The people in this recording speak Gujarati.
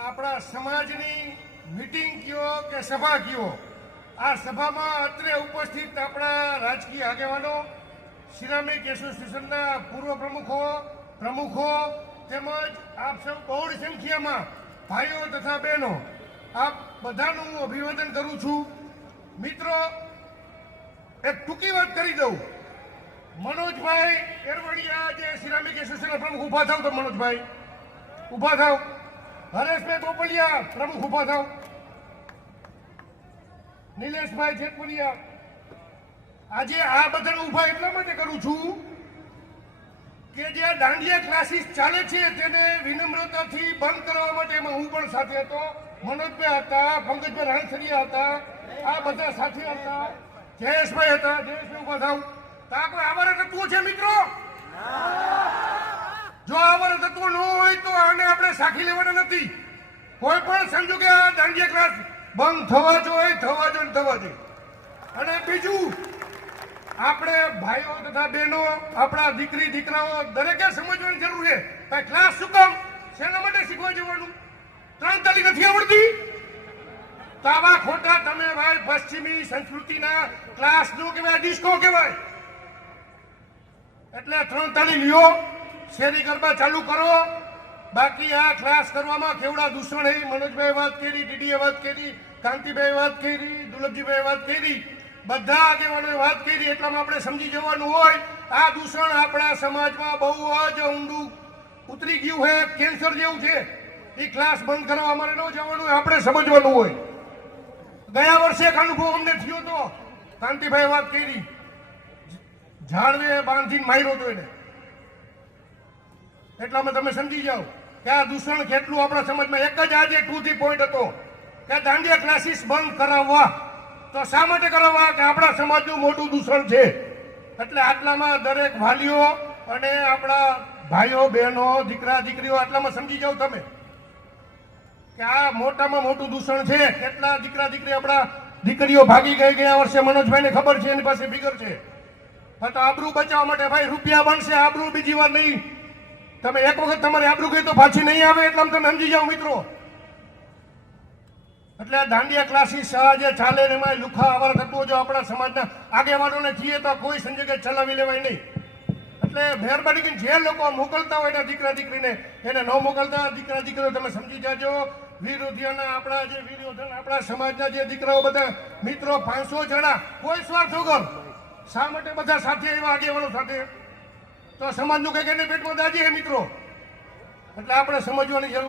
આપણા સમાજની મીટિંગ કયો કે સભા કયો, આ સભામાં અત્રે ઉપસ્થિત આપણા રાજકીય આગેવાનો, સિરામિક એસોસિએશનના પૂર્વ પ્રમુખો તેમજ આપ સૌ બહોળી સંખ્યામાં ભાઈઓ તથા બહેનો, આપ બધાનું હું અભિવાદન કરું છું. મિત્રો, એક ટૂંકી વાત કરી દઉં. મનોજભાઈ એરવડિયા જે સિરામિક એસોસિએશનના પ્રમુખ, ઊભા થાવ તો મનોજભાઈ, ઊભા થાવ. હરેશભાઈ બોપલિયા પ્રમુખ, ઊભા થાવ. નિલેશભાઈ જેતપુરિયા. આજે આ બધાને ઊભા એટલા માટે કરું છું કે જે દાંડિયા ક્લાસીસ ચાલે છે તેને વિનમ્રતાથી બંધ કરવા માટે હું પણ સાથે હતો, મનોજભાઈ હતા, પંકજભાઈ રાણસરિયા હતા, આ બધા સાથે હતા, જયેશભાઈ હતા. જયેશભાઈ ઊભા થાવ. તો આ કોઈ આવારા તત્વો છે મિત્રો? જો આવારા તત્વો ન હોય તો આને આપણે સાખી લેવાના નથી. કોઈ પણ સંજોગે આ દાંડિયા ક્લાસ બંધ થવા જોઈએ. અને બીજું, આપણે ભાઈઓ તથા બહેનો, આપણા દીકરી દીકરાઓ દરેકે સમજવાની જરૂર છે. ભાઈ ક્લાસ શું કામ, શેના માટે શીખવા જવાનું? 3 તાલી નથી આવડતી? તો આવા ખોટા તમે ભાઈ પશ્ચિમી સંસ્કૃતિના ક્લાસ નો કહેવાય, ડિસ્કો કહેવાય. એટલે 3 તાલી લ્યો, શેરી ગરબા ચાલુ કરો. બાકી આ ક્લાસ કરવામાં કેવડા દૂષણ હે. મનોજભાઈ વાત કરી, ડીડીએ વાત કરી, કાંતિભાઈ વાત કરી, દુર્લભજીભાઈ વાત કરી, બધા આગેવાનોએ વાત કરી. એટલામાં આપણે સમજી જવાનું હોય આ દૂષણ આપણા સમાજમાં બહુ જ ઊંડું ઉતરી ગયું છે, કેન્સર જેવું છે. એ ક્લાસ બંધ કરવા અમારે ન જવાનું હોય, આપણે સમજવાનું હોય. ગયા વર્ષે એક અનુભવ અમને થયો હતો. કાંતિભાઈ વાત કરી, ઝાડવે બાંધીને માર્યો હતો એને. એટલામાં તમે સમજી જાઓ કે આ દૂષણ કેટલું આપણા સમાજમાં. એક જ આજે ટુ ધી પોઈન્ટ હતો કે દાંડિયા ક્લાસીસ બંધ કરાવવા. તો શા માટે કરાવવા? કે આપણા સમાજનું મોટું દૂષણ છે. એટલે આટલામાં દરેક વાલીઓ અને આપણા ભાઈઓ બહેનો, દીકરા દીકરીઓ, આટલામાં સમજી જાઓ તમે કે આ મોટામાં મોટું દૂષણ છે. કેટલા દીકરા દીકરી, આપણા દીકરીઓ ભાગી ગઈ ગયા વર્ષે. મનોજભાઈને ખબર છે, એની પાસે ફિગર છે. તો આબરૂ બચાવવા માટે ભાઈ રૂપિયા બનશે, આબરૂ બીજી વાર નહીં. તમે એક વખત તમારી આબરૂ ગઈ તો પાછી નહીં આવે. એટલામાં તમે સમજી જાઓ મિત્રો. એટલે દાંડિયા ક્લાસીસ જે ચાલે એમાં લુખા આવારા તત્વો જો આપણા સમાજના આગેવાનોને છીએ તો કોઈ સંજોગે ચલાવી લેવાય નહીં. એટલે મહેરબાની કરીને જે લોકો મોકલતા હોય એના દીકરા દીકરીને, એને ન મોકલતા. દીકરા દીકરીઓ તમે સમજી જાજો. વિરોધીઓના આપણા જે વિરોધન આપણા સમાજના જે દીકરાઓ બધા મિત્રો 500 જણા, કોઈ સ્વાર્થ વગર. શા માટે બધા સાથે એવા આગેવાનો સાથે? તો સમાજનું કંઈક એને પેટમાં દાજી હે મિત્રો. એટલે આપણે સમજવાની જરૂર.